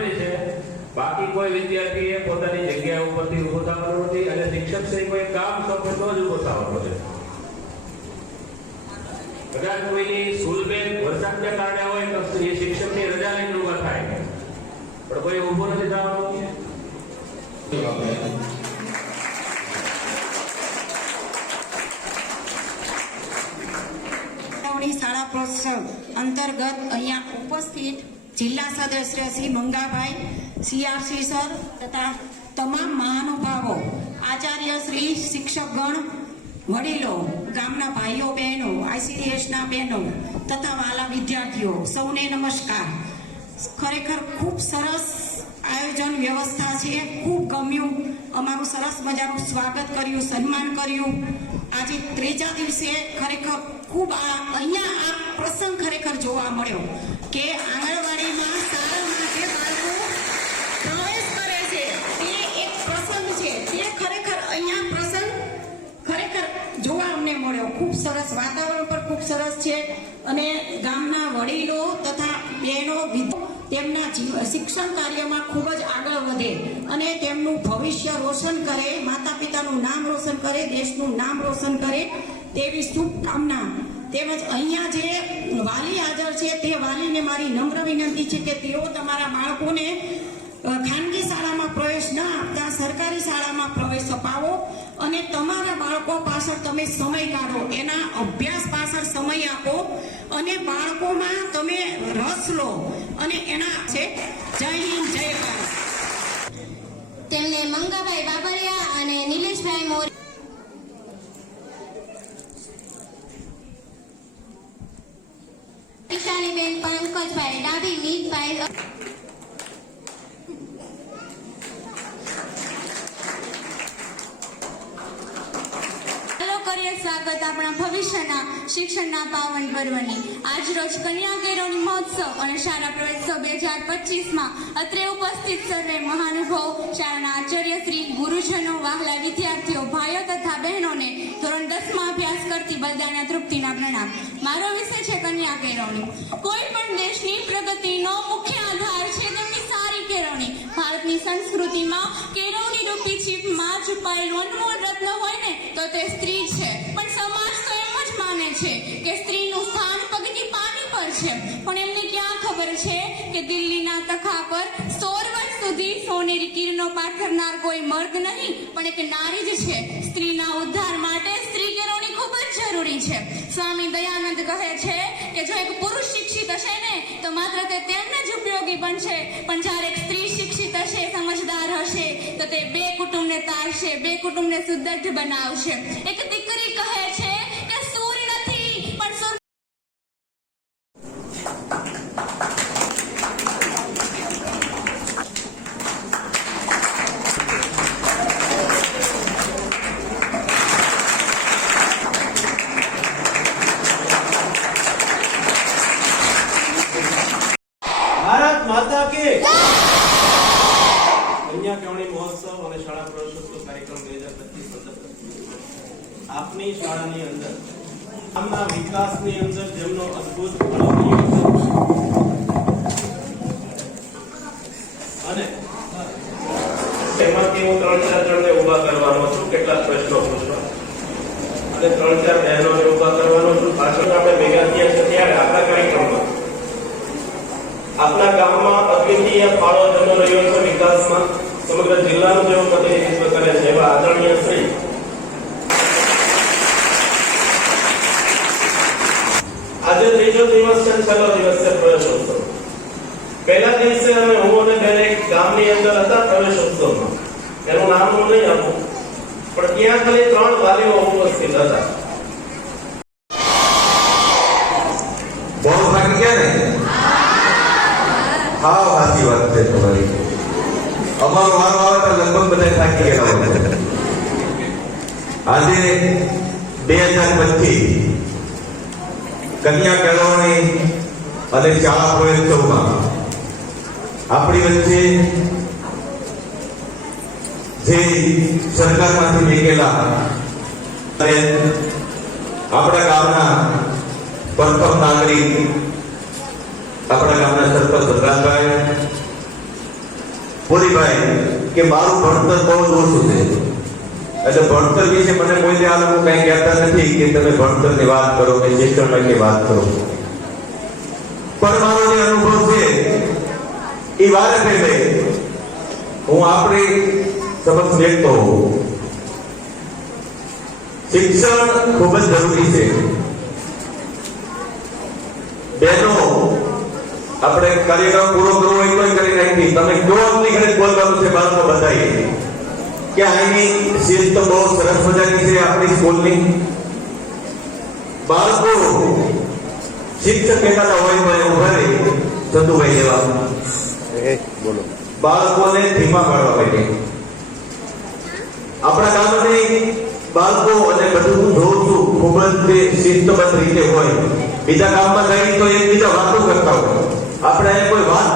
આપેલી છે। બાકી કોઈ વિદ્યાર્થીએ પોતાની જગ્યા ઉપરથી ઊભો થવાનું નથી અને શિક્ષક શ્રી કોઈ કામ સોંપે તો જ ઊભો થવાનું છે। કદાચ કોઈની સ્કૂલબેગ વરસાદના કારણે હોય તો એ શિક્ષકની રજા લઈને ઊભા થાય, પણ કોઈ ઊભો નથી થવાનું। શાળા પ્રોત્સવ અંતર્ગત અહીંયા ઉપસ્થિત જિલ્લા સદસ્ય શ્રી મંગાભાઈ, સીઆરસી સર તથા તમામ મહાનુભાવો, આચાર્ય શ્રી, શિક્ષકગણ, વડીલો, ગામના ભાઈઓ બહેનો, આઈસીડીએસના બહેનો તથા વાલા વિદ્યાર્થીઓ સૌને નમસ્કાર। ખરેખર ખૂબ સરસ આયોજન વ્યવસ્થા છે, ખૂબ ગમ્યું, અમારું સરસ મજાનું સ્વાગત કર્યું, સન્માન કર્યું। આજે ત્રીજા દિવસે ખરેખર ખૂબ અહીંયા આ પ્રસંગ ખરેખર જોવા મળ્યો કે આંગણવાડીમાં શાળામાં જે બાળકો પ્રવેશ કરે છે તે એક પ્રસંગ છે, તે ખરેખર અહીંયા પ્રસંગ ખરેખર જોવા અમને મળ્યો। ખૂબ સરસ વાતાવરણ પણ ખૂબ સરસ છે અને ગામના વડીલો તથા બહેનો તેમના શિક્ષણ કાર્યમાં ખૂબ જ આગળ વધે અને તેમનું ભવિષ્ય રોશન કરે, માતા પિતાનું નામ રોશન કરે, દેશનું નામ રોશન કરે તેવી શુભકામના। તેમજ અહીંયા જે વાલી હાજર છે તે વાલીને મારી નમ્ર વિનંતી છે કે તેઓ તમારા બાળકોને ખાનગી શાળામાં પ્રવેશ ન આપતા સરકારી શાળામાં પ્રવેશ અપાવો અને તમારા બાળકો પાછળ તમે સમય કાઢો, એના અભ્યાસ પાછળ સમય આપો અને બાળકોમાં તમે રસ લો અને એના છે। જય હિન્દ, જય ભારત। તેમને મંગાભાઈ બાબરિયા અને નિલેશભાઈ મોર ઈશાનીબેન પંકજભાઈ ડાભી, મીતભાઈ સ્વાગત આપણા ભવિષ્યના શિક્ષણના પાવન પર્વની। આજ રોજ કન્યા કેળવણી મહોત્સવ અને શાળા પ્રવેશોત્સવ 2025માં અત્રે ઉપસ્થિત સર્વે મહાનુભાવો, શાળાના આચાર્યશ્રી, ગુરુજનો, વહાલા વિદ્યાર્થીઓ, ભાઈઓ તથા બહેનોને ધોરણ 10માં અભ્યાસ કરતી બધાના તૃપ્તિના પ્રણામ। મારો વિષય છે કન્યા કેળવણી। કોઈ પણ દેશની પ્રગતિનો મુખ્ય આધાર છે તેમની સારી કેળવણી। ભારતની સંસ્કૃતિમાં કેળવણી રૂપી છીપમાં છુપાયેલું અનમોલ રત્ન હોય ને તો તે સ્ત્રી છે, પણ સમાજ તો એમ જ માને છે કે સ્ત્રીનું સ્થાન પગની પાની પર છે, પણ એમને ક્યાં ખબર છે કે દિલ્હીના તખા પર 16 વર્ષ સુધી સોનેરી કિરણો પાથરનાર કોઈ મર્દ નહીં પણ એક નારી જ છે। સ્ત્રીના ઉદ્ધાર માટે સ્ત્રી કેળવણી ખૂબ જ જરૂરી છે। સ્વામી દયાનંદ કહે છે કે જો એક પુરુષ શિક્ષિત હશે ને તો માત્ર તે તેમને જ ઉપયોગી બનશે, પણ જ્યારે એક સ્ત્રી શિક્ષિત હશે, સમજદાર હશે તો તે 2 કુટુંબને તારશે, 2 કુટુંબને સુદૃઢ બનાવશે। એક દીકરી કહે છે કે સૂર્ય નથી પણ ભારત માતા કી કન્યા કેળવણી મહોત્સવ અને શાળા પ્રવેશોત્સવ કાર્યક્રમ 2025 આપની શાળાની અંદર ગામના વિકાસની અંદર જેમનો અદ્ભુત ફાળો રહ્યો છે અને એમાંથી હું 3-4 જણને ઊભા કરવાનો છું, કેટલાક પ્રશ્નો પૂછવા અને 3-4 બહેનોને ઊભા કરવાનો છું। પાછળ આપણે ભેગા થયા છે ત્યારે આપણા કાર્યક્રમમાં આપના ગામમાં અદ્વિતીય ફાળો જેનો રહ્યો છે વિકાસમાં, સમગ્ર જિલ્લાનું જેવું પ્રતિનિધિત્વ કરે છે એવા આદરણીય શ્રી આજે ત્રીજો દિવસ છે, છેલ્લો દિવસ છે પ્રવેશોત્સવ। પહેલા દિવસે અમે હું અને દરેક ગામની અંદર હતા પ્રવેશોત્સવમાં, એનું નામ હું નહીં આપું, પણ ત્યાં ખાલી 3 વાલીઓ ઉપસ્થિત હતા। બહુ થાકી ગયા ને? હા, સાચી વાત છે તમારી। અમારો વારો આવે તો લગભગ બધા થાકી ગયા હોય। આજે 2025 કન્યા કેળવણી અને શાળા પ્રવેશોત્સવમાં આપણી વચ્ચે જે સરકારમાંથી નીકળેલા આપણા ગામના પ્રથમ નાગરિક, આપણા ગામના સરપંચ ભદ્રાભાઈ પૂરીભાઈ કે મારું ભણતર બહુ જ ઓછું છે, એટલે ભણતર વિશે મને કોઈ આ લોકો કઈ કહેતા નથી કે તમે ભણતરની વાત કરો કે શિક્ષણની વાત કરો, પણ મારો જે અનુભવ છે એ વારે પહેલે હું આપણી સમક્ષ વ્યક્ત હોઉં. શિક્ષણ ખૂબ જ જરૂરી છે. બહેનો, આપણે કાર્યક્રમ પૂરો કરવો હોય તો કરી નાખી. તમે જો આપની ઘરે બોલવાનું છે બાળકો બધાએ કે અહીંની શિસ્ત બહુ સરસ મજાની છે આપણી સ્કૂલની. બાળકો શિક્ષક કહેતા હોય તો ઉભા રહી ચંદુભાઈ જેવા બાળકોને ધીમા પાડવા માટે. આપણા ગામની બાળકો અને બધું હું જોઉં છું ખૂબ જ શિસ્તબદ્ધ રીતે હોય. બીજા ગામમાં જઈને તો એકબીજા વાતો કરતા હોય, આપણે કોઈ વાત